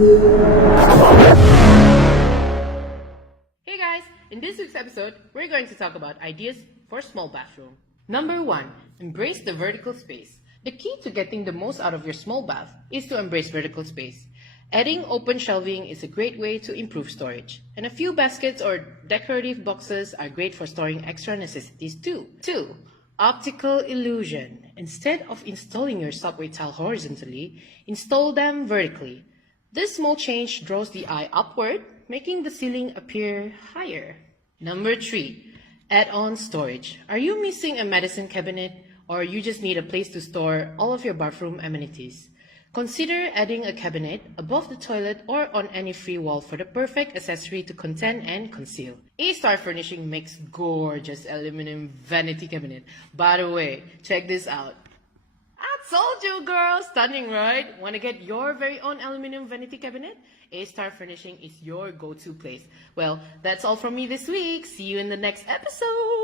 Hey guys, in this week's episode, we're going to talk about ideas for small bathroom. Number 1, embrace the vertical space. The key to getting the most out of your small bath is to embrace vertical space. Adding open shelving is a great way to improve storage, and a few baskets or decorative boxes are great for storing extra necessities too. 2. Optical illusion. Instead of installing your subway tile horizontally, install them vertically. This small change draws the eye upward, making the ceiling appear higher. Number 3, add-on storage. Are you missing a medicine cabinet, or you just need a place to store all of your bathroom amenities? Consider adding a cabinet above the toilet or on any free wall for the perfect accessory to contain and conceal. A-Star Furnishing makes gorgeous aluminum vanity cabinet. By the way, check this out. I told you, girl! Stunning, right? Want to get your very own aluminum vanity cabinet? A-Star Furnishing is your go-to place. Well, that's all from me this week. See you in the next episode!